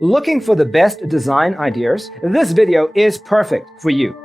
Looking for the best design ideas? This video is perfect for you.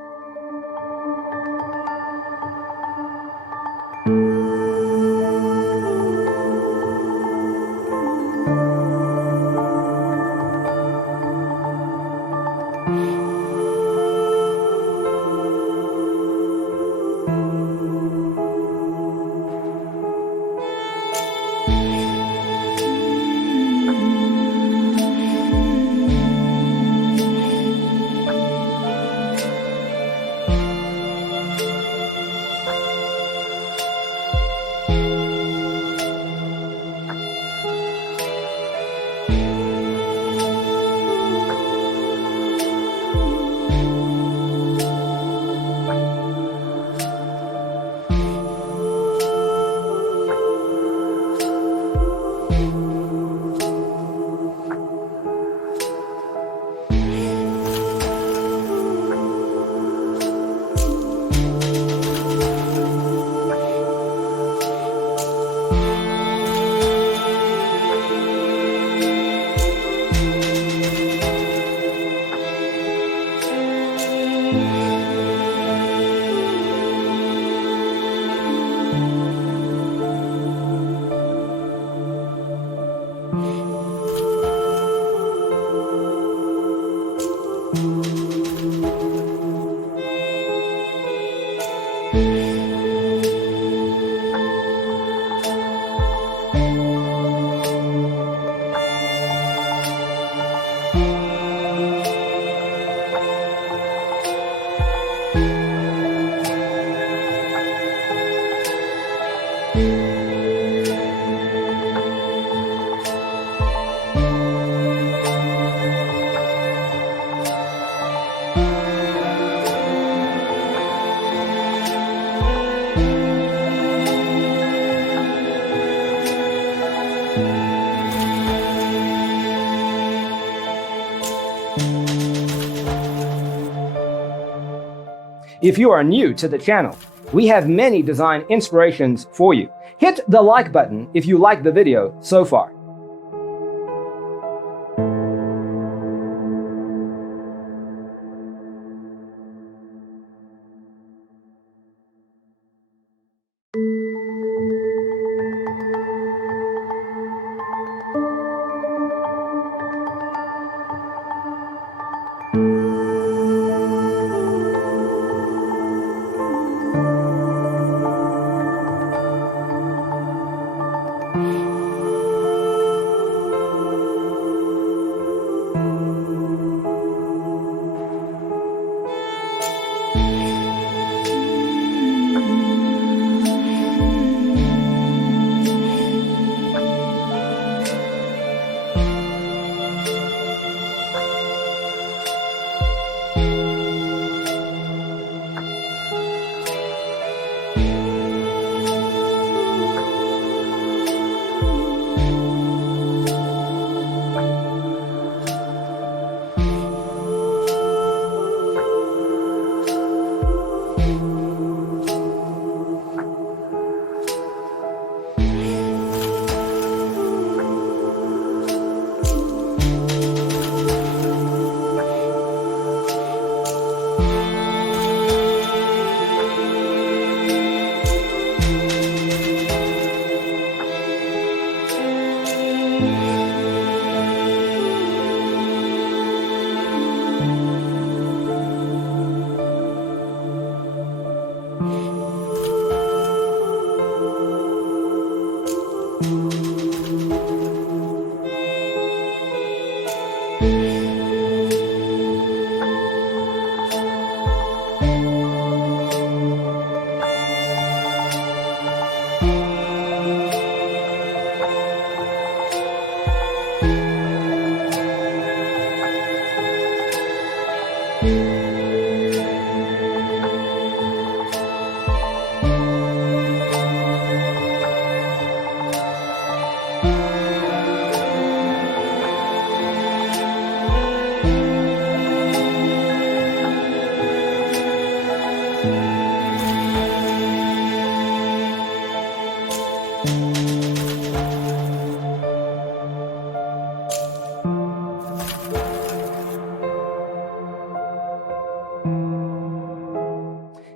If you are new to the channel, we have many design inspirations for you. Hit the like button if you like the video so far.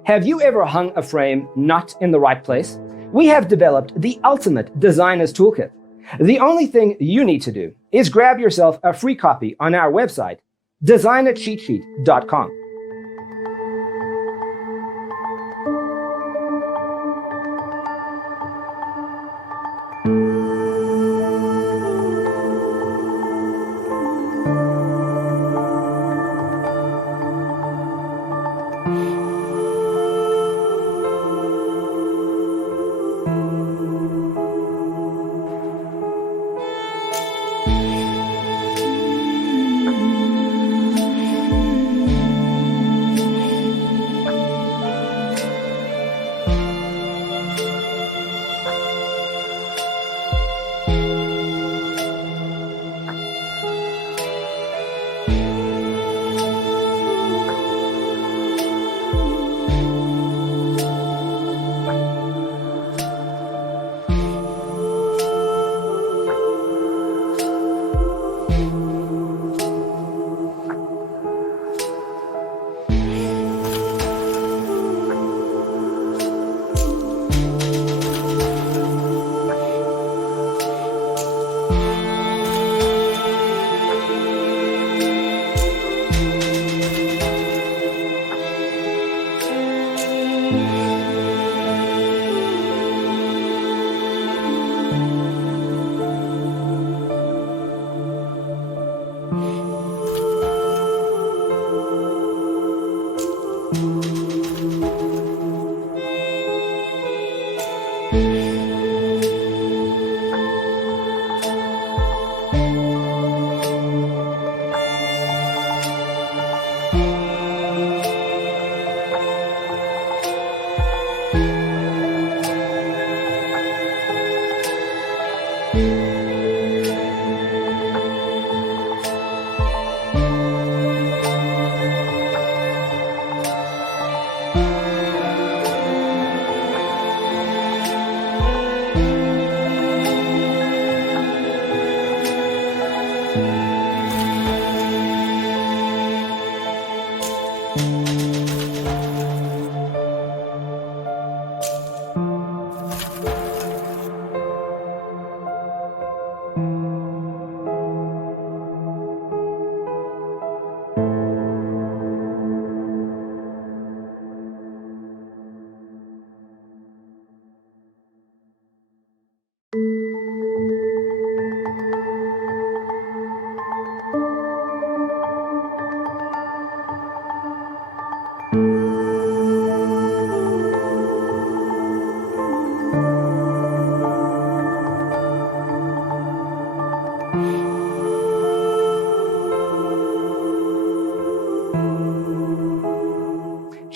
Have you ever hung a frame not in the right place? We have developed the ultimate designer's toolkit. The only thing you need to do is grab yourself a free copy on our website, designercheatsheet.com.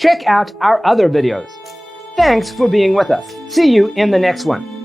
Check out our other videos. Thanks for being with us. See you in the next one.